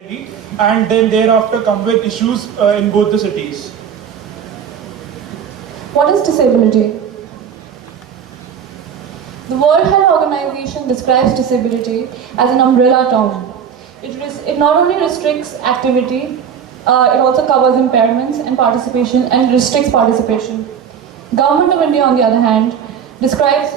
and then thereafter come with issues in both the cities. What is disability? The World Health Organization describes disability as an umbrella term. It not only restricts activity, it also covers impairments and participation and restricts participation. Government of India, on the other hand, describes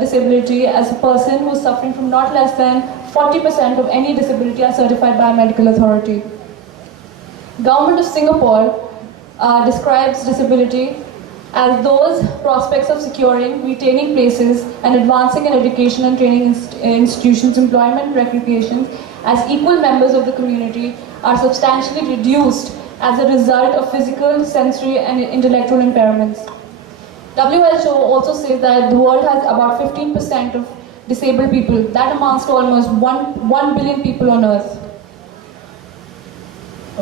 disability as a person who is suffering from not less than 40% of any disability as certified by a medical authority. Government of Singapore describes disability as those prospects of securing, retaining places and advancing in education and training institutions, employment, recreation as equal members of the community are substantially reduced as a result of physical, sensory and intellectual impairments. WHO also says that the world has about 15% of disabled people. That amounts to almost 1 billion people on earth.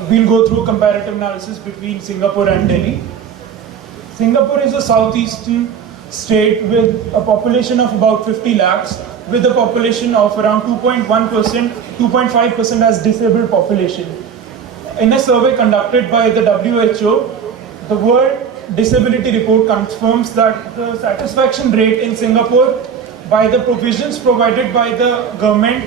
We'll go through comparative analysis between Singapore and Delhi. Singapore is a southeastern state with a population of about 50 lakhs, with a population of around 2.1%, 2.5% as disabled population. In a survey conducted by the WHO, the World Disability Report confirms that the satisfaction rate in Singapore by the provisions provided by the government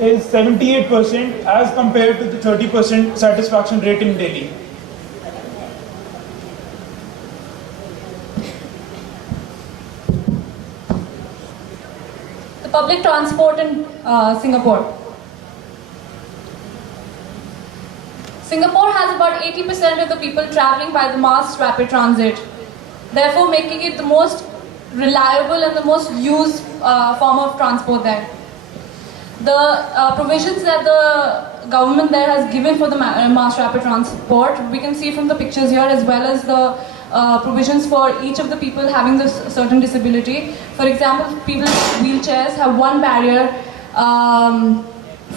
is 78% as compared to the 30% satisfaction rate in Delhi. The public transport in Singapore. Singapore has about 80% of the people traveling by the mass rapid transit, therefore making it the most reliable and the most used form of transport there. The provisions that the government there has given for the mass rapid transport, we can see from the pictures here, as well as the provisions for each of the people having this certain disability. For example, people with wheelchairs have one barrier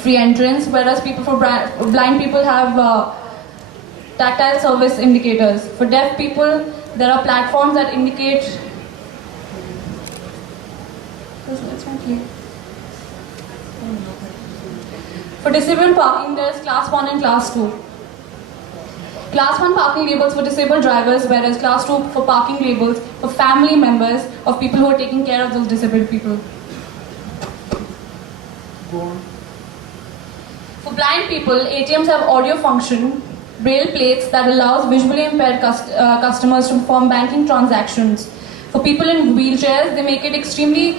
free entrance, whereas people for blind people have tactile service indicators. For deaf people, there are platforms that indicate. For disabled parking, there is Class 1 and Class 2. Class 1 parking labels for disabled drivers, whereas Class 2 for parking labels for family members of people who are taking care of those disabled people. For blind people, ATMs have audio function, braille plates that allows visually impaired customers to perform banking transactions. For people in wheelchairs, they make it extremely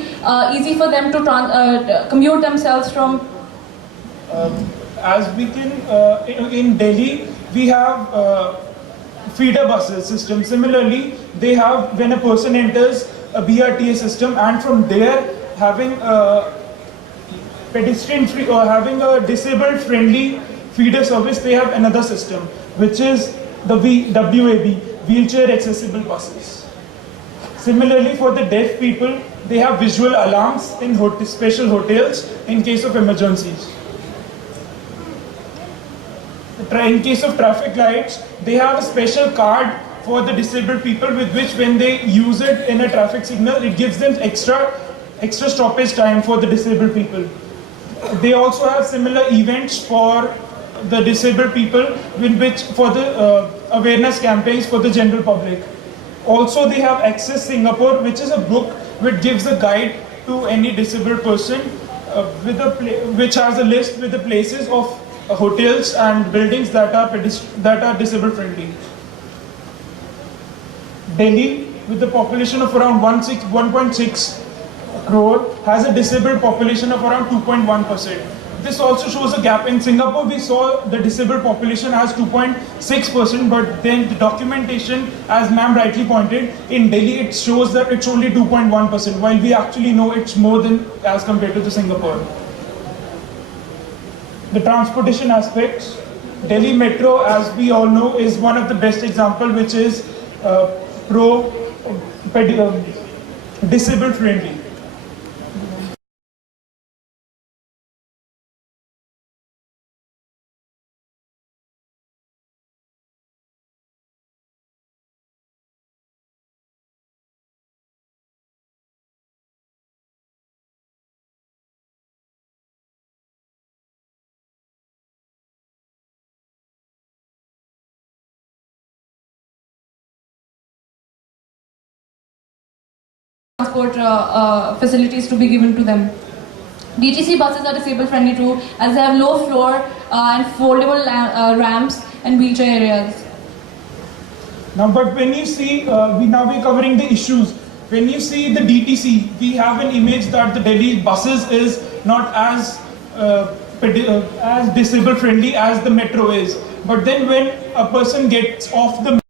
easy for them to commute themselves from. As we can, in Delhi, we have feeder buses system. Similarly, they have, when a person enters a BRTA system, and from there having a pedestrian free or having a disabled friendly feeder service, they have another system, which is the WAB, wheelchair accessible buses. Similarly, for the deaf people, they have visual alarms in special hotels in case of emergencies. In case of traffic lights, they have a special card for the disabled people with which, when they use it in a traffic signal, it gives them extra stoppage time for the disabled people. They also have similar events for the disabled people, in which for the awareness campaigns for the general public. Also, they have Access Singapore, which is a book which gives a guide to any disabled person, which has a list with the places of hotels and buildings that are disabled friendly. Delhi, with a population of around 1.6 crore, has a disabled population of around 2.1%. This also shows a gap. In Singapore, we saw the disabled population as 2.6%, but then the documentation, as ma'am rightly pointed, in Delhi it shows that it's only 2.1%, while we actually know it's more than as compared to the Singapore. The transportation aspects, Delhi Metro, as we all know, is one of the best example, which is disabled friendly. transport facilities to be given to them. DTC buses are disabled friendly too, as they have low floor and foldable ramps and wheelchair areas. Now, but when you see, we're covering the issues. When you see the DTC, we have an image that the Delhi buses is not as disabled friendly as the metro is. But then when a person gets off the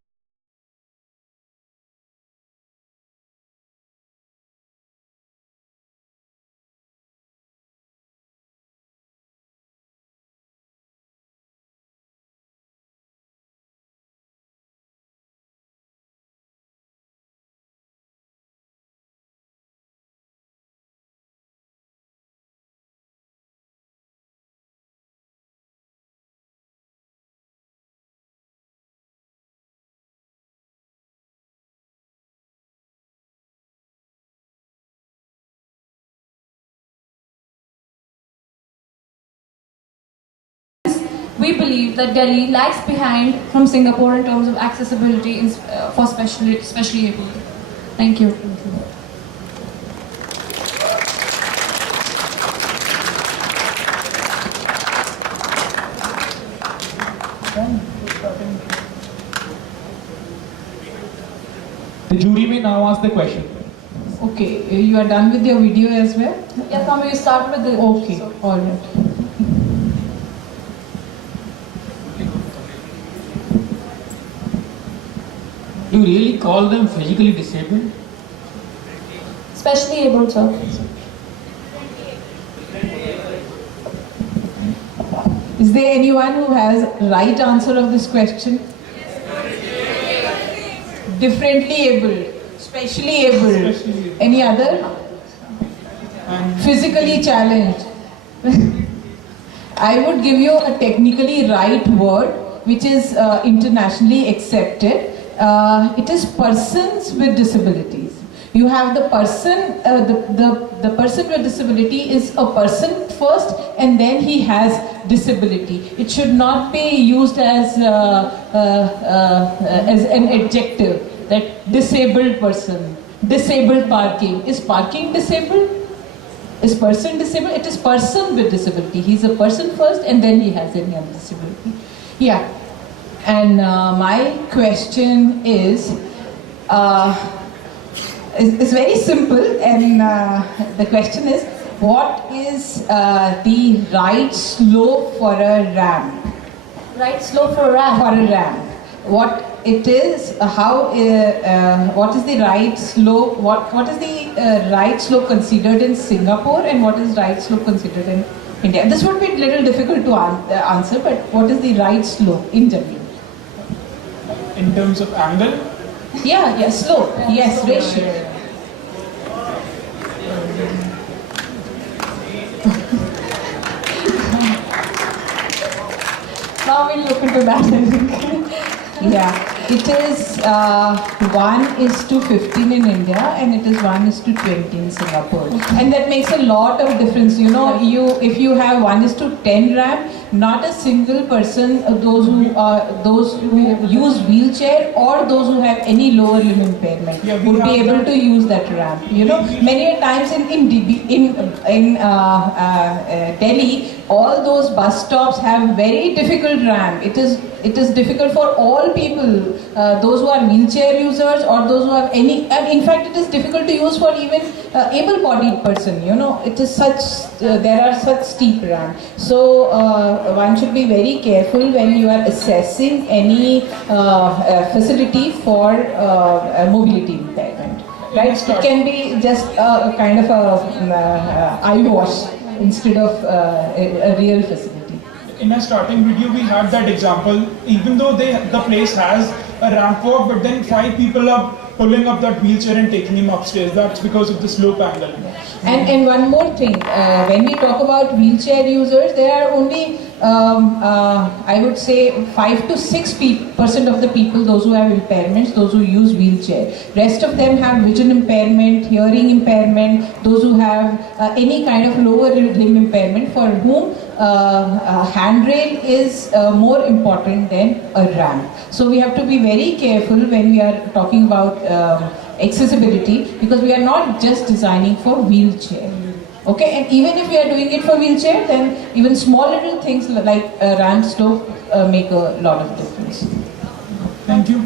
we believe that Delhi lags behind from Singapore in terms of accessibility for specially able. Thank you. The jury may now ask the question. Okay, you are done with your video as well? Yes, ma'am, we start with the... Okay, so- all right. Do you really call them physically disabled? Specially able, sir. Is there anyone who has right answer of this question? Differently able, specially able. Any other? Physically challenged. I would give you a technically right word which is internationally accepted. It is persons with disabilities. You have the person, the person with disability is a person first, and then he has disability. It should not be used as an adjective, that disabled person, disabled parking. Is parking disabled? Is person disabled? It is person with disability. He's a person first, and then he has any other disability. Yeah. And my question is very simple, and the question is, what is the right slope for a ramp? Right slope for a ramp. For a ramp. What it is, what is the right slope, what is the right slope considered in Singapore, and what is right slope considered in India? This would be a little difficult to answer, but what is the right slope in general? in terms of angle, Yeah, slope. Yes, ratio. Now we'll look into that, I think. Yeah, it is 1:15 in India, and it is 1:20 in Singapore, and that makes a lot of difference. You know, if you have 1:10 ramp, not a single person, those who use wheelchair or those who have any lower limb impairment, would be able to use that ramp. You know, many a times in Delhi, all those bus stops have very difficult ramp. It is difficult for all people, those who are wheelchair users or those who have any, and in fact it is difficult to use for even able-bodied person. You know, it is such, there are such steep ramp. So one should be very careful when you are assessing any facility for mobility impairment. Right? It can be just a kind of a eye wash instead of a real facility. in our starting video, we had that example. Even though the place has a ramp walk, but then 5 people are pulling up that wheelchair and taking him upstairs. That's because of the slope angle. And one more thing, when we talk about wheelchair users, there are only, I would say, 5 to 6% of the people, those who have impairments, those who use wheelchair. Rest of them have vision impairment, hearing impairment, those who have any kind of lower limb impairment, for whom handrail is more important than a ramp. So we have to be very careful when we are talking about accessibility, because we are not just designing for wheelchair. Okay, and even if we are doing it for wheelchair, then even small little things like ramps don't make a lot of difference. Thank you.